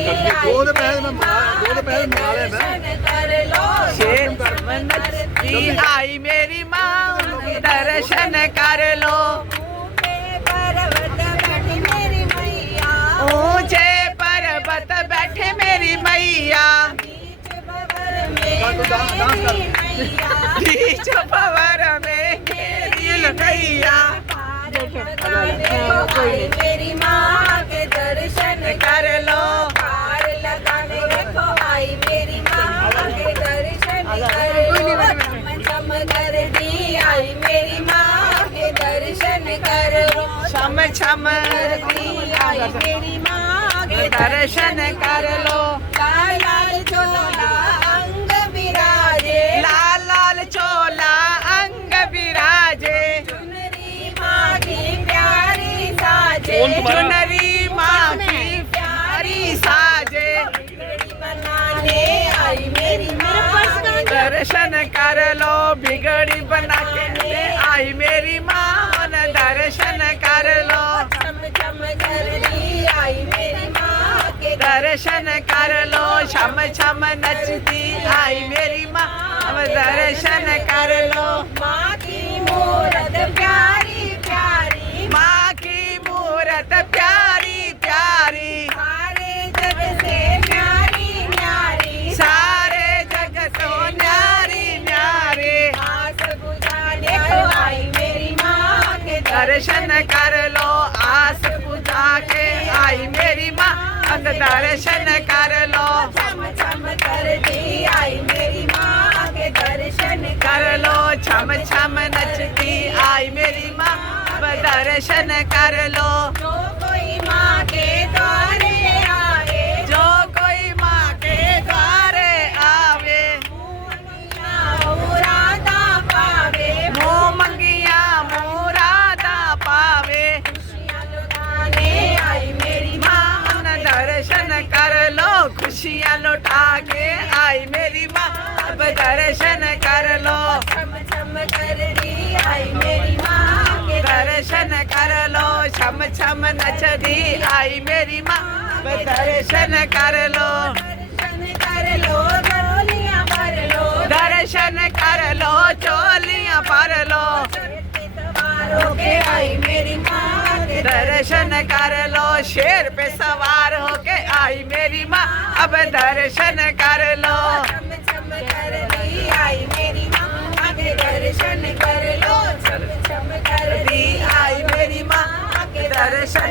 दो तो पैसे में बना लेना। नचती आई मेरी माँ उनकी दर्शन कर लो। ऊंचे पर्वत बैठे मेरी मैया, बीच भंवर में मेरी मैया। मेरी माँ के दर्शन कर लो। हार लगाने देखो आई मेरी माँ के दर्शन कर लो। चम कर दी आई मेरी माँ के दर्शन कर लो। छम छम दी आई मेरी माँ के दर्शन कर लो। लाल लाल चोला अंग विराजे, लाल लाल चोला अंग विराजे। चुनरी माँ की प्यारी साजे, चुनरी माँ की प्यारी साजे। बनाने आई मेरी माँ दर्शन कर लो। बिगड़ी बना के आई मेरी माँ दर्शन कर लो। चम चम कर दी आई मेरी माँ के दर्शन कर लो। छम छम नचती आई मेरी माँ दर्शन कर लो। माँ की मूरत प्यारी प्यारी, माँ की मूरत प्यारी प्यारी। सारे जग से न्यारी न्यारी, सारे जग तो न्यारी न्यारी। आस बुझाने को आई मेरी माँ के दर्शन कर लो। आस बुझा के आई मेरी माँ दर्शन कर लो। चम चम कर दी आई मेरी माँ के दर्शन कर लो। छम छम नचती आई मेरी माँ दर्शन कर लो। जो कोई माँ के द्वारे आए, जो कोई माँ के द्वारे आवे, मुरादा पावे। मुँह मंगिया मुरादा पावे। खुशियाँ लुटाने आई मेरी माँ दर्शन कर लो। खुशियाँ लुटा के आई मेरी माँ अब दर्शन कर लो। छम छम कर दी आई मेरी माँ के दर्शन कर लो। छम छम नचती आई मेरी माँ अब दर्शन कर लो। दर्शन कर लो, झोलियाँ भर लो। दर्शन कर लो। चोलियाँ भर लो। सवार होके आई मेरी माँ के दर्शन कर लो। शेर पे सवार होके आई मेरी माँ अब दर्शन कर लो। चम चम कर दी आई मेरी माँ के दर्शन कर लो। चम चम कर दी आई मेरी माँ के दर्शन